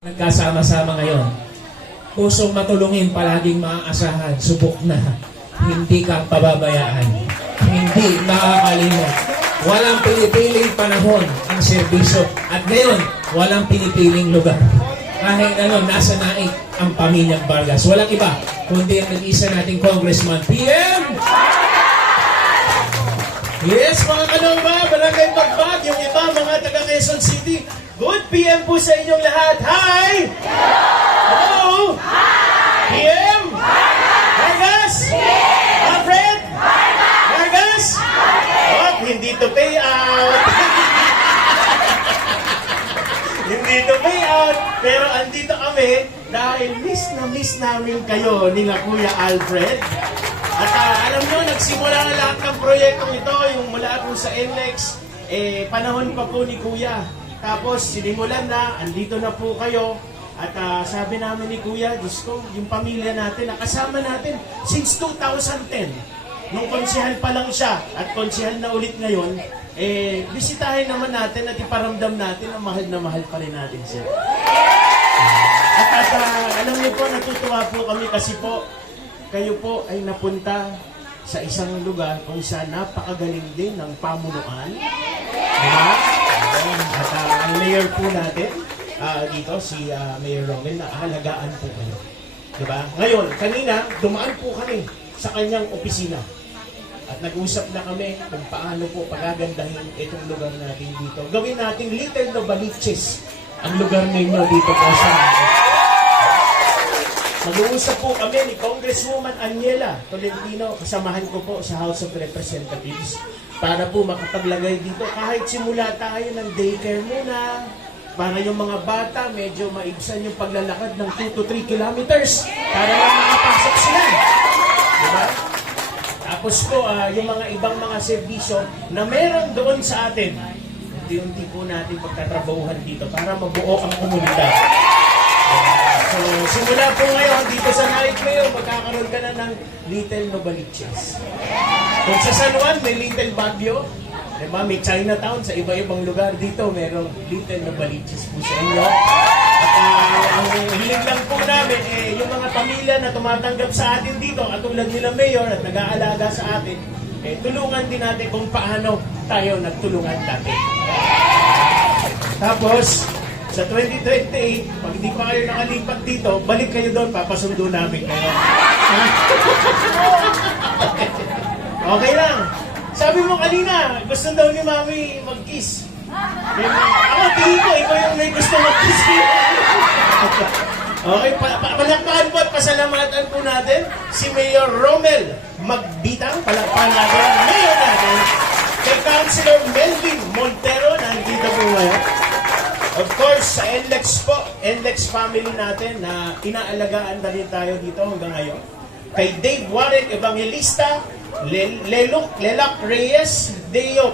Nagkasama-sama ngayon. Pusong matulungin, palaging maaasahan, subok na. Hindi ka pababayaan. Hindi makakalimot. Walang pinipiling panahon ang serbisyo. At ngayon, walang pinipiling lugar. Kahit nasa naik ang pamilyang Vargas. Walang iba, kundi ang nag-isa nating Congressman, PM! Yes, mga kalomba, Barangay Bagbag, yung iba, mga taga Quezon City. Good PM po sa inyong lahat. Hi! Hello! PM! Vargas! Alfred! Vargas! Oh, hindi to pay out. Hindi to pay out. Pero andito kami dahil miss namin kayo ni Kuya Alfred. At alam nyo, nagsimula na lahat ng proyektong ito, yung mula po sa NLEX, panahon pa po ni Kuya. Tapos sinimulan na, andito na po kayo. At sabi namin ni Kuya, Diyos ko, yung pamilya natin, nakasama natin since 2010. Nung konsehal pa lang siya, at konsehal na ulit ngayon, bisitahin naman natin at iparamdam natin na mahal pa rin natin siya. At alam niyo po, natutuwa po kami kasi po, kayo po ay napunta sa isang lugar kung saan napakagaling din ng pamunuan. Diba? At ang mayor po natin, dito, si Mayor Romel, nakahalagaan po kayo. Diba? Ngayon, kanina, dumaan po kami sa kanyang opisina. At nag-usap na kami kung paano po pagagandahin itong lugar natin dito. Gawin natin Little Novaliches ang lugar ninyo dito po sa mag-uusap po kami ni Congresswoman Aniela Tolentino, kasamahan ko po sa House of Representatives, para po makapaglagay dito. Kahit simula tayo ng daycare muna, para yung mga bata medyo maibsan yung paglalakad ng 2 to 3 kilometers para lang makapasok sila. Diba? Tapos po, yung mga ibang mga serbisyo na meron doon sa atin, unti-unti po natin pagtatrabahuhan dito para mabuo ang komunidad. So, simula po ngayon, dito sa night ngayon, magkakaroon ka na ng Little Novaliches. Kung sa San Juan, may Little Baguio. Diba? May Chinatown sa iba-ibang lugar. Dito, merong Little Novaliches po sa inyo. At ang hiling lang po namin, yung mga pamilya na tumatanggap sa atin dito, at tulad nila Mayor at nag-aalaga sa atin, tulungan din natin kung paano tayo nagtulungan dati. Tapos, sa 2028, pag hindi pa kayo nakalipat dito, balik kayo doon, papasundo namin kayo. Okay lang. Sabi mo kanina, gusto daw ni Mami mag-kiss. Ako, tingin ko, ikaw yung may gusto mag-kiss. Okay, palakpakan po at pasalamatan po natin si Mayor Romel Magbitang. Palakpakan natin ang Mayor natin. Kay Councilor Melvin Montero, nandito po ngayon. Of course, sa NLEX po, NLEX family natin na inaalagaan na rin tayo dito hanggang ngayon. Kay Dave Warren Evangelista, Lelak Reyes, Deo